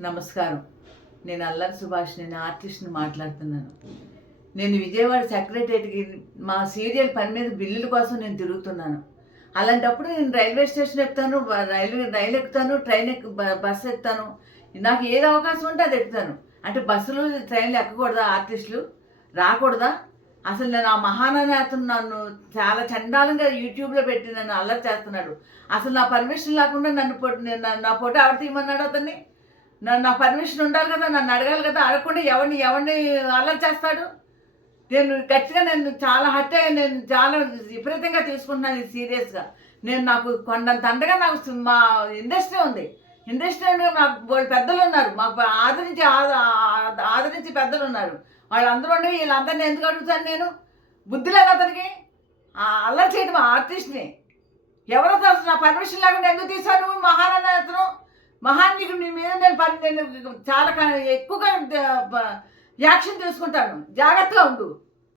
నమస్కారం. నేను అల్లరి సుభాష్ నేను ఆర్టిస్ట్ని మాట్లాడుతున్నాను. నేను విజయవాడ సెక్రటరియట్కి మా సీరియల్ పని మీద బిల్లుల కోసం నేను తిరుగుతున్నాను. అలాంటప్పుడు నేను రైల్వే స్టేషన్ ఎక్కుతాను రైల్వే రైలు రైలు ఎక్కుతాను ట్రైన్ ఎక్కు బస్సు ఎక్కుతాను. నాకు ఏది అవకాశం ఉంటే అది ఎక్కుతాను. అంటే బస్సులు ట్రైన్లు ఎక్కకూడదా ఆర్టిస్టులు? రాకూడదా? అసలు నేను ఆ మహానాథను నన్ను చాలా చండాలంగా యూట్యూబ్లో పెట్టి నన్ను అల్లరి చేస్తున్నాడు. అసలు నా పర్మిషన్ లేకుండా నన్ను ఫోటో నేను నా- నా ఫోటో ఎవరు తీయమన్నాడు అతన్ని? నా నా పర్మిషన్ ఉండాలి కదా నన్ను అడగాలి కదా అడగకుండా ఎవరిని ఎవరిని అల్లరి చేస్తాడు? నేను గట్టిగా నేను చాలా హట్ అయ్యి నేను చాలా విపరీతంగా తీసుకుంటున్నాను ఇది సీరియస్గా నేను నాకు కొండంత అండగా నాకు మా ఇండస్ట్రీ ఉంది. ఇండస్ట్రీ నాకు వాళ్ళు పెద్దలు ఉన్నారు. మాకు ఆదరించి ఆ- ఆదరించి పెద్దలు ఉన్నారు. వాళ్ళందరూ ఉండి వీళ్ళందరినీ ఎందుకు అడుగుతాను నేను? బుద్ధి లేదు అతనికి. అల్లరి చేయడం ఆర్టిస్ట్ని ఎవరో తెలుసు నా పర్మిషన్ లేకుండా ఎందుకు తీసాను నువ్వు అతను? మహాన్నికి నీ మీద నేను పని నేను చాలా ఎక్కువగా యాక్షన్ తీసుకుంటాను. జాగ్రత్తగా ఉండు.